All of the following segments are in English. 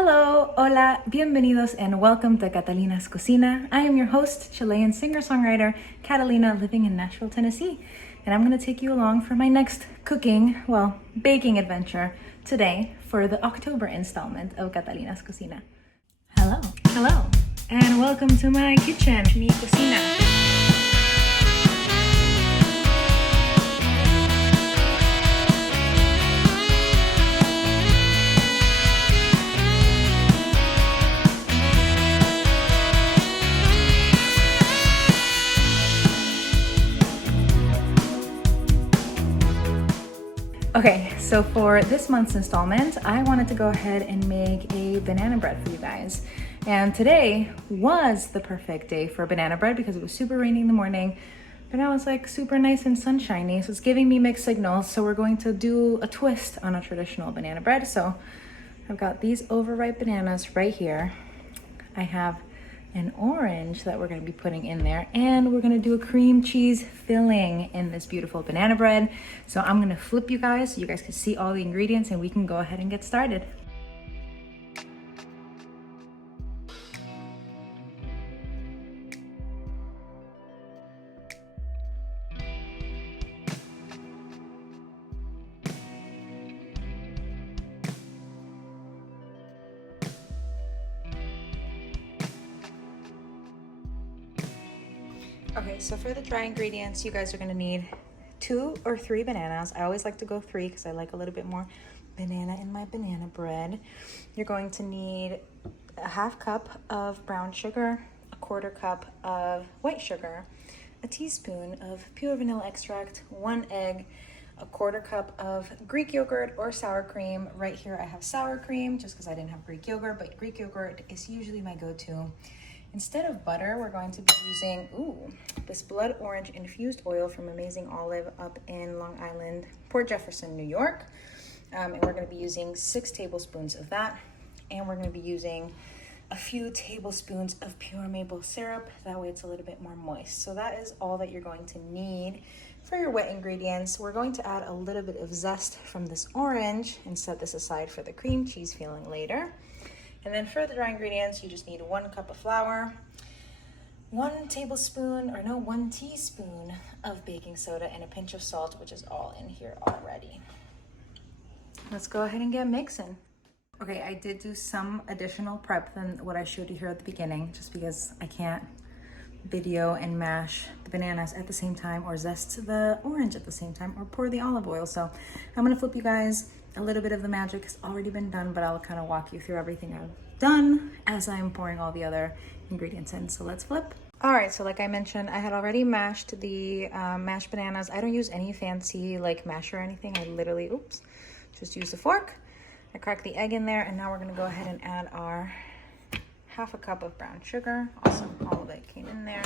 Hello, hola, bienvenidos, and welcome to Catalina's Cocina. I am your host, Chilean singer-songwriter Catalina, living in Nashville, Tennessee. And I'm gonna take you along for my next baking adventure today for the October installment of Catalina's Cocina. Hello, and welcome to my kitchen, mi cocina. Okay, so for this month's installment, I wanted to go ahead and make a banana bread for you guys. And today was the perfect day for banana bread because it was super rainy in the morning, but now it's like super nice and sunshiny. So it's giving me mixed signals. So we're going to do a twist on a traditional banana bread. So I've got these overripe bananas right here. I have an orange that we're going to be putting in there, and we're going to do a cream cheese filling in this beautiful banana bread. So I'm going to flip you guys so you guys can see all the ingredients and we can go ahead and get started. Okay, so for the dry ingredients, you guys are gonna need 2 or 3 bananas. I always like to go 3 because I like a little bit more banana in my banana bread. You're going to need a 1/2 cup of brown sugar, a 1/4 cup of white sugar, a teaspoon of pure vanilla extract, 1 egg, a 1/4 cup of Greek yogurt or sour cream. Right here I have sour cream just because I didn't have Greek yogurt, but Greek yogurt is usually my go-to. Instead of butter, we're going to be using this blood orange infused oil from Amazing Olive up in Long Island, Port Jefferson, New York. And we're going to be using 6 tablespoons of that. And we're going to be using a few tablespoons of pure maple syrup. That way it's a little bit more moist. So that is all that you're going to need for your wet ingredients. We're going to add a little bit of zest from this orange and set this aside for the cream cheese filling later. And then for the dry ingredients, you just need 1 cup of flour, 1 teaspoon of baking soda, and a pinch of salt, which is all in here already. Let's go ahead and get mixing. Okay, I did do some additional prep than what I showed you here at the beginning, just because I can't video and mash the bananas at the same time, or zest the orange at the same time, or pour the olive oil. So I'm gonna flip you guys. A little bit of the magic has already been done, but I'll kind of walk you through everything I've done as I'm pouring all the other ingredients in. So let's flip. All right, so like I mentioned, I had already mashed the mashed bananas. I don't use any fancy like masher or anything. I literally, just use a fork. I cracked the egg in there, and now we're gonna go ahead and add our 1/2 cup of brown sugar. Awesome, all of it came in there.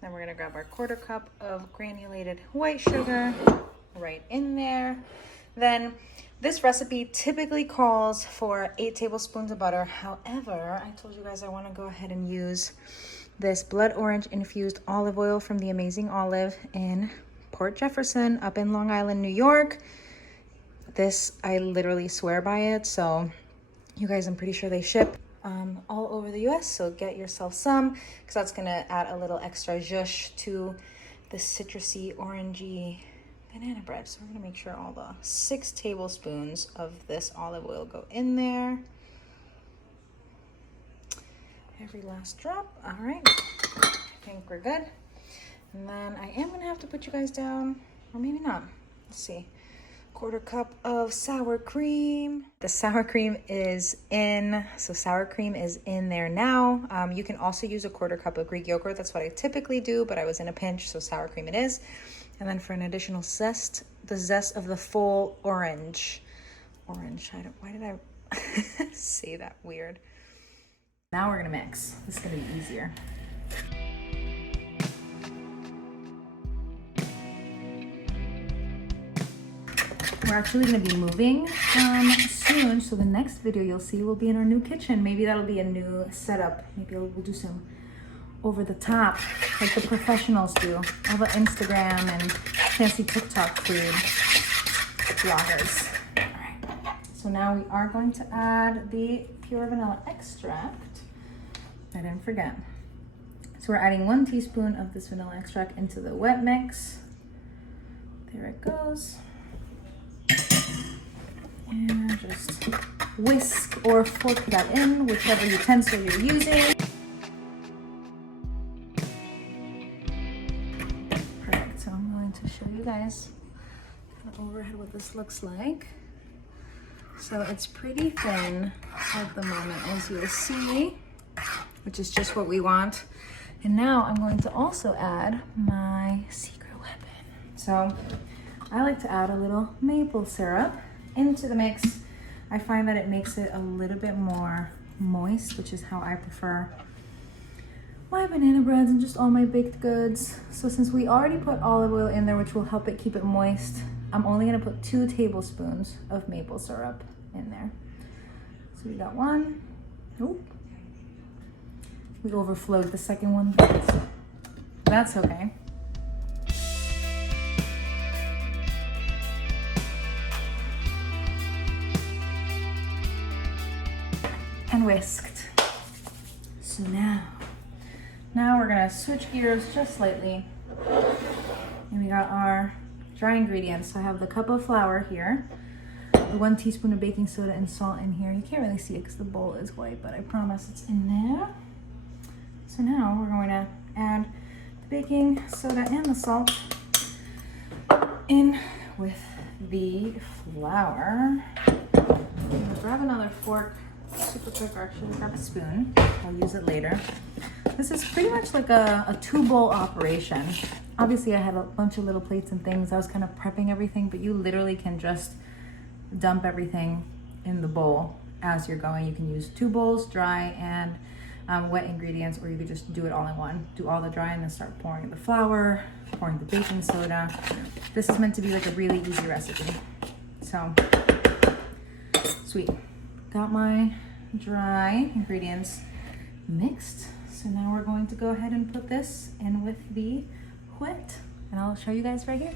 Then we're gonna grab our 1/4 cup of granulated white sugar right in there. Then this recipe typically calls for 8 tablespoons of butter. However, I told you guys I want to go ahead and use this blood orange infused olive oil from the Amazing Olive in Port Jefferson up in Long Island, New York. This, I literally swear by it. So you guys, I'm pretty sure they ship all over the US. So get yourself some, because that's going to add a little extra zhuzh to the citrusy, orangey banana bread. So we're gonna make sure all the 6 tablespoons of this olive oil go in there. Every last drop. All right, I think we're good. And then I am gonna have to put you guys down, or maybe not. Let's see. 1/4 cup of sour cream. The sour cream is in, so sour cream is in there now. You can also use a 1/4 cup of Greek yogurt. That's what I typically do, but I was in a pinch, so sour cream it is. And then for an additional zest, the zest of the full orange. Why did I say that weird? Now we're gonna mix. This is gonna be easier. We're actually gonna be moving soon, so the next video you'll see will be in our new kitchen. Maybe that'll be a new setup. Maybe we'll do some over the top, like the professionals do, all the Instagram and fancy TikTok food vloggers. All right, so now we are going to add the pure vanilla extract. I didn't forget. So we're adding 1 teaspoon of this vanilla extract into the wet mix. There it goes. And just whisk or fork that in, whichever utensil you're using. Perfect, so I'm going to show you guys kind of overhead what this looks like. So it's pretty thin at the moment, as you'll see, which is just what we want. And now I'm going to also add my secret weapon. So I like to add a little maple syrup into the mix. I find that it makes it a little bit more moist, which is how I prefer my banana breads and just all my baked goods. So since we already put olive oil in there, which will help it keep it moist, I'm only gonna put 2 tablespoons of maple syrup in there. So we got 1. Oop. We overflowed the second one, but that's okay. And whisked. So now we're gonna switch gears just slightly. And we got our dry ingredients. So I have the cup of flour here, the 1 teaspoon of baking soda and salt in here. You can't really see it because the bowl is white, but I promise it's in there. So now we're going to add the baking soda and the salt in with the flour. I'm gonna grab another fork super quick, or actually grab a spoon. I'll use it later. This is pretty much like a 2-bowl operation. Obviously I had a bunch of little plates and things. I was kind of prepping everything, but you literally can just dump everything in the bowl as you're going. You can use 2 bowls, dry and wet ingredients, or you could just do it all in one. Do all the dry and then start pouring the flour, pouring the baking soda. This is meant to be like a really easy recipe. So, sweet. Got my dry ingredients mixed. So now we're going to go ahead and put this in with the wet, and I'll show you guys right here.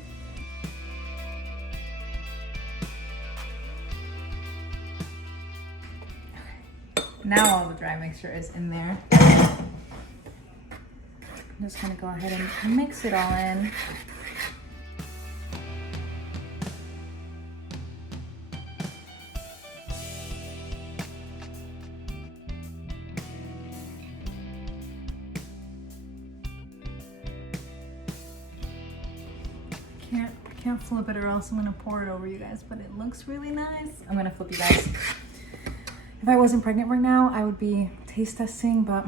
Now all the dry mixture is in there. I'm just gonna go ahead and mix it all in. Can't flip it or else I'm gonna pour it over you guys, but it looks really nice. I'm gonna flip you guys. If I wasn't pregnant right now, I would be taste testing, but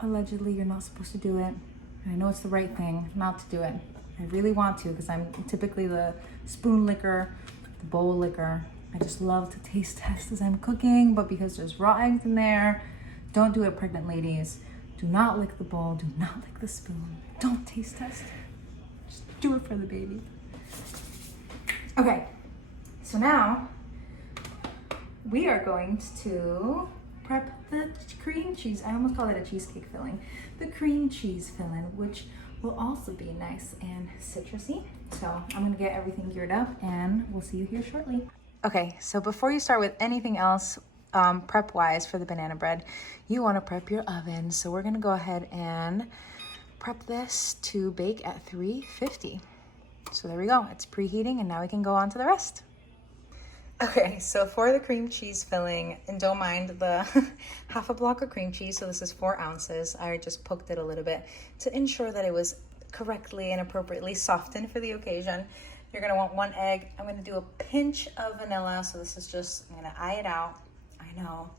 allegedly you're not supposed to do it. And I know it's the right thing not to do it. I really want to, because I'm typically the spoon licker, the bowl licker. I just love to taste test as I'm cooking, but because there's raw eggs in there, don't do it, pregnant ladies. Do not lick the bowl, do not lick the spoon. Don't taste test. Just do it for the baby. Okay, so now we are going to prep the cream cheese. I almost call it a cheesecake filling. The cream cheese filling, which will also be nice and citrusy. So I'm gonna get everything geared up and we'll see you here shortly. Okay, so before you start with anything else, prep-wise for the banana bread, you wanna prep your oven. So we're gonna go ahead and prep this to bake at 350. So there we go, it's preheating and now we can go on to the rest. Okay, so for the cream cheese filling, and don't mind the half a block of cream cheese, so this is 4 ounces. I just poked it a little bit to ensure that it was correctly and appropriately softened for the occasion. You're gonna want 1 egg. I'm gonna do a pinch of vanilla, so this is just, I'm gonna eye it out. I know,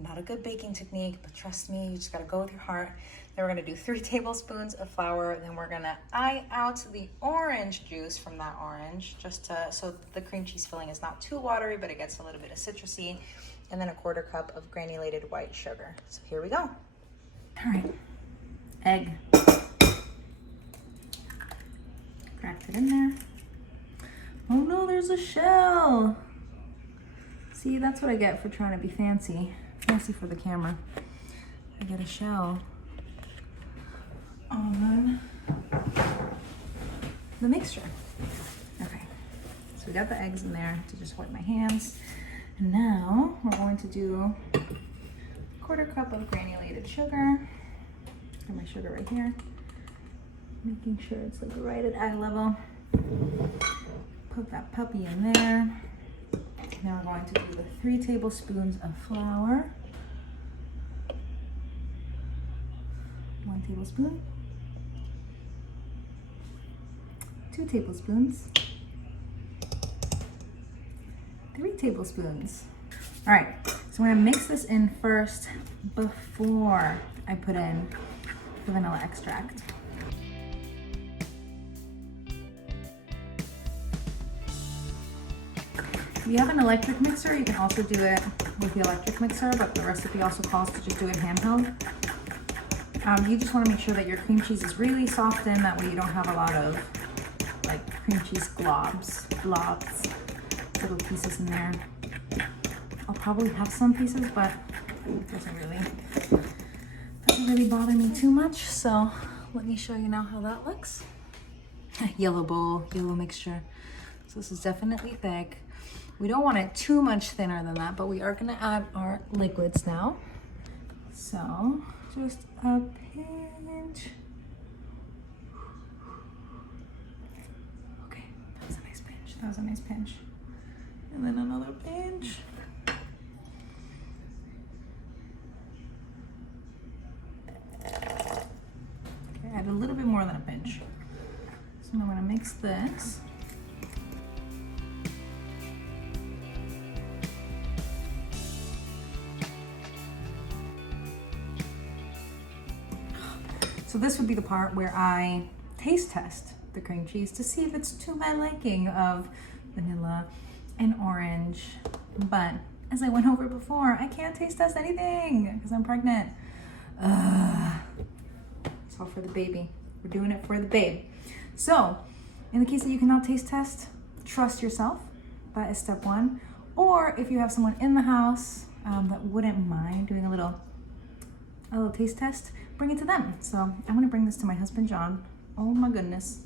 not a good baking technique, but trust me, you just gotta go with your heart. Then we're gonna do 3 tablespoons of flour. Then we're gonna eye out the orange juice from that orange, just to, so the cream cheese filling is not too watery, but it gets a little bit of citrusy. And then a 1/4 cup of granulated white sugar. So here we go. All right, egg. Cracked it in there. Oh no, there's a shell. See, that's what I get for trying to be fancy. Fancy for the camera. I get a shell on the mixture. Okay, so we got the eggs in there to just wipe my hands. And now we're going to do a 1/4 cup of granulated sugar. Got my sugar right here. Making sure it's like right at eye level. Put that puppy in there. Now we're going to do the 3 tablespoons of flour. 1 tablespoon. 2 tablespoons. 3 tablespoons. All right, so I'm gonna mix this in first before I put in the vanilla extract. If you have an electric mixer, you can also do it with the electric mixer, but the recipe also calls to just do it handheld. You just want to make sure that your cream cheese is really softened, that way you don't have a lot of like cream cheese blobs, little pieces in there. I'll probably have some pieces, but it doesn't really bother me too much. So let me show you now how that looks. Yellow bowl, yellow mixture. So this is definitely thick. We don't want it too much thinner than that, but we are gonna add our liquids now. So just a pinch. Okay, that was a nice pinch. That was a nice pinch. And then another pinch. Okay, add a little bit more than a pinch. So now I'm gonna mix this. So this would be the part where I taste test the cream cheese to see if it's to my liking of vanilla and orange. But as I went over before, I can't taste test anything because I'm pregnant. It's all for the baby. We're doing it for the babe. So in the case that you cannot taste test, trust yourself. That is step 1. Or if you have someone in the house that wouldn't mind doing a little taste test, bring it to them. So I'm gonna bring this to my husband, John. Oh my goodness.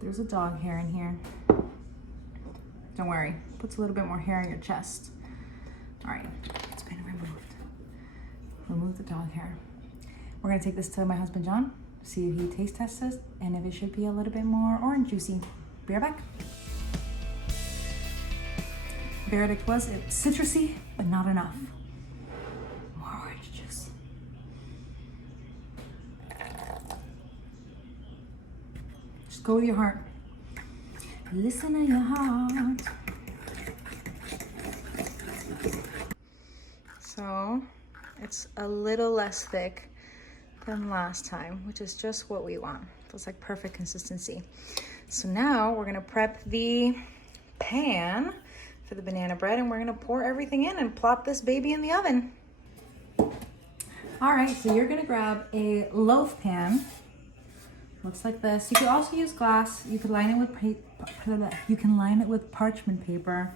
There's a dog hair in here. Don't worry, puts a little bit more hair in your chest. All right, it's been removed. Remove the dog hair. We're gonna take this to my husband, John, see if he taste tests it and if it should be a little bit more orange juicy. Be right back. Verdict was it's citrusy, but not enough. More orange juice. Just go with your heart. Listen to your heart. So it's a little less thick than last time, which is just what we want. It's like perfect consistency. So now we're gonna prep the pan for the banana bread and we're gonna pour everything in and plop this baby in the oven. All right, so you're gonna grab a loaf pan. Looks like this. You could also use glass. You could line it with parchment paper,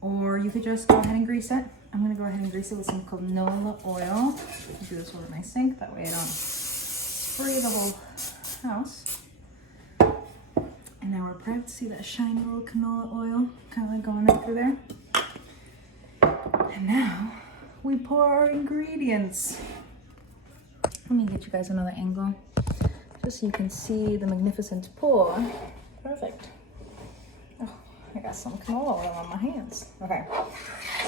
or you could just go ahead and grease it. I'm gonna go ahead and grease it with some canola oil. I'll do this over my sink, that way I don't spray the whole house. And now we're prepped. See that shiny little canola oil kind of like going right through there? And now we pour our ingredients. Let me get you guys another angle, just so you can see the magnificent pour. Perfect. Oh, I got some canola oil on my hands. Okay,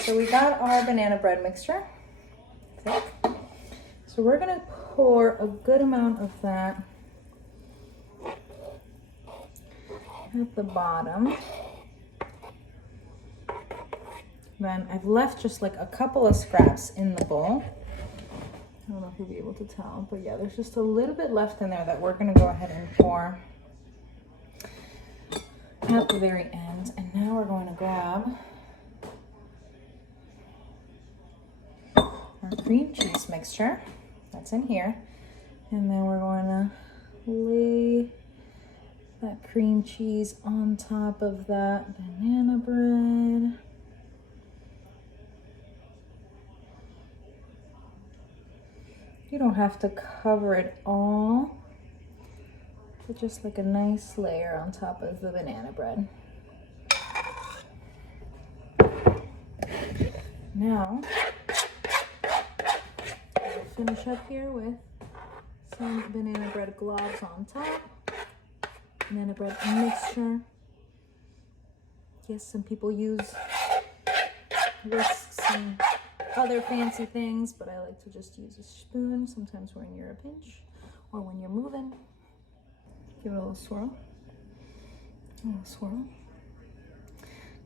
so we got our banana bread mixture. Thick. So we're gonna pour a good amount of that at the bottom. Then I've left just like a couple of scraps in the bowl. I don't know if you'll be able to tell, but yeah, there's just a little bit left in there that we're gonna go ahead and pour at the very end. And now we're going to grab our cream cheese mixture that's in here. And then we're going to lay that cream cheese on top of that banana bread. You don't have to cover it all, but just like a nice layer on top of the banana bread. finish up here with some banana bread globs on top. Banana bread mixture. Yes, some people use whisks and other fancy things, but I like to just use a spoon sometimes when you're a pinch or when you're moving. Give it a little swirl. A little swirl.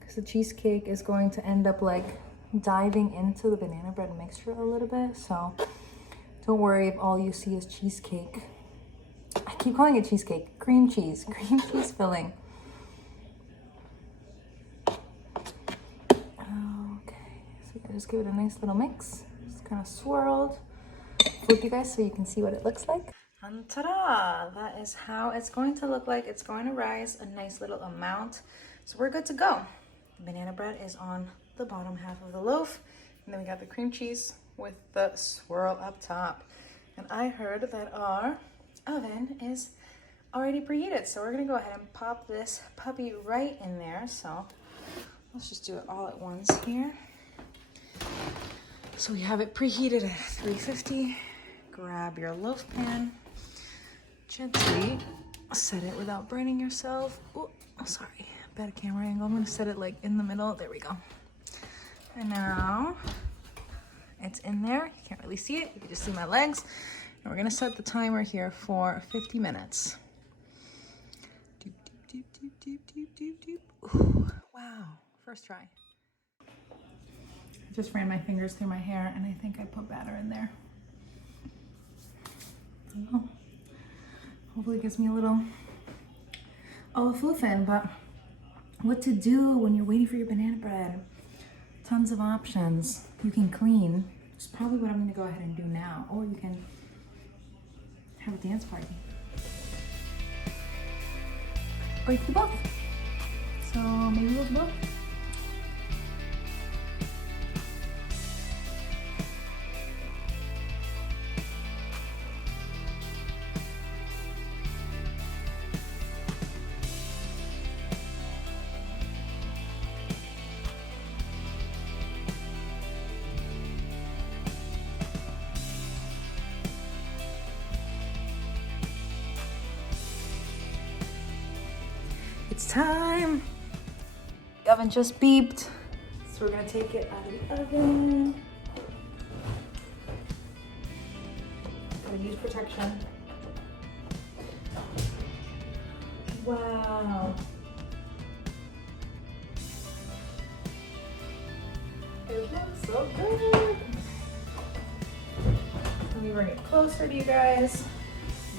Because the cheesecake is going to end up like diving into the banana bread mixture a little bit, so don't worry if all you see is cheesecake. I keep calling it cheesecake. Cream cheese filling. Okay, so I just give it a nice little mix. Just kind of swirled. Flip you guys so you can see what it looks like. And ta-da! That is how it's going to look like. It's going to rise a nice little amount. So we're good to go. The banana bread is on the bottom half of the loaf. And then we got the cream cheese with the swirl up top. And I heard that our oven is already preheated. So we're gonna go ahead and pop this puppy right in there. So let's just do it all at once here. So we have it preheated at 350. Grab your loaf pan. Gently set it without burning yourself. Oh, sorry, bad camera angle. I'm gonna set it like in the middle. There we go. And now it's in there. You can't really see it. You can just see my legs. And we're gonna set the timer here for 50 minutes. Doop, doop, doop, doop, doop, doop, doop. Ooh, wow, first try. I just ran my fingers through my hair and I think I put batter in there. Oh, hopefully it gives me a little fluffin, but what to do when you're waiting for your banana bread? Tons of options. You can clean. It's probably what I'm gonna go ahead and do now. Or you can have a dance party. Or you can do both. So maybe we'll do both. It's time. The oven just beeped, so we're gonna take it out of the oven. Gotta use protection. Wow. It looks so good. Let me bring it closer to you guys.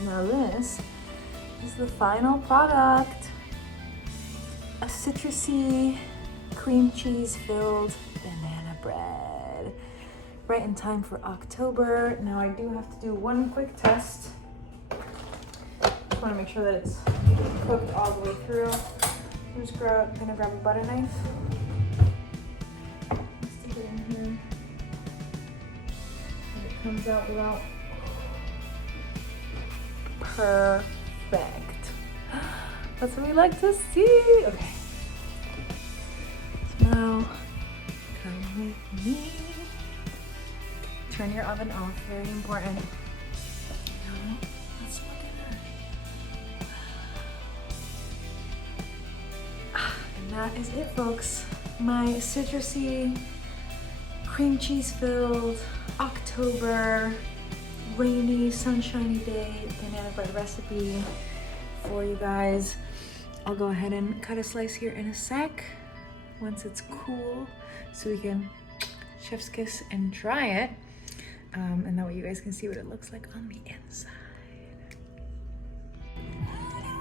Now this is the final product. A citrusy, cream cheese filled banana bread. Right in time for October. Now I do have to do one quick test. Just want to make sure that it's cooked all the way through. I'm just gonna grab a butter knife. Stick it in here. And it comes out without. Perfect. That's what we like to see. Okay. So now, come with me. Turn your oven off, very important. Now, let's look at that. And that is it, folks. My citrusy, cream cheese filled, October, rainy, sunshiny day banana bread recipe for you guys. I'll go ahead and cut a slice here in a sec once it's cool so we can chef's kiss and dry it. And that way you guys can see what it looks like on the inside.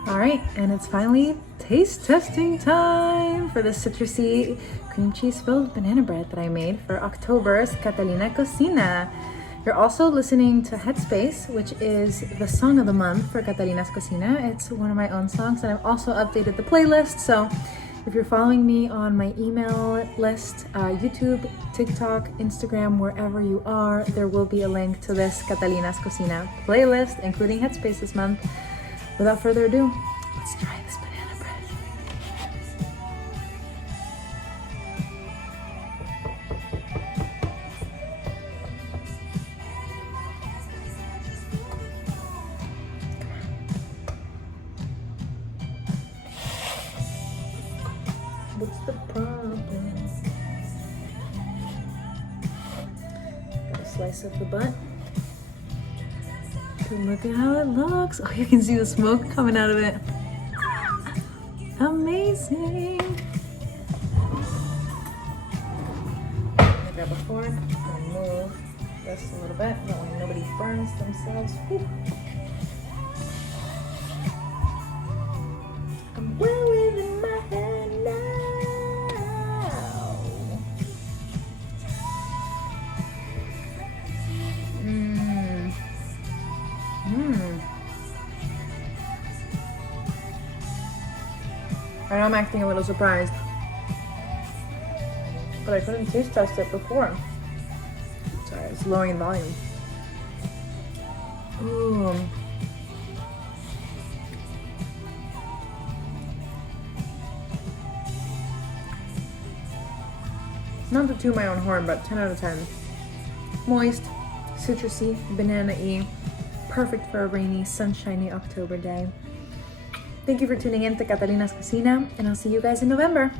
All right, and it's finally taste testing time for the citrusy cream cheese filled banana bread that I made for October's Catalina Cocina. You're also listening to Headspace, which is the song of the month for Catalina's Cocina. It's one of my own songs, and I've also updated the playlist. So if you're following me on my email list, YouTube, TikTok, Instagram, wherever you are, there will be a link to this Catalina's Cocina playlist, including Headspace this month. Without further ado, let's try this banana bread. slice of the butt. And look at how it looks. Oh, you can see the smoke coming out of it. Amazing. Grab a fork and move this a little bit. That way nobody burns themselves. Whew. I'm well within my hand now. I know I'm acting a little surprised, but I couldn't taste test it before. Sorry, it's lowering in volume. Ooh. Not to toot my own horn, but 10 out of 10. Moist, citrusy, banana-y, perfect for a rainy, sunshiny October day. Thank you for tuning in to Catalina's Cocina, and I'll see you guys in November.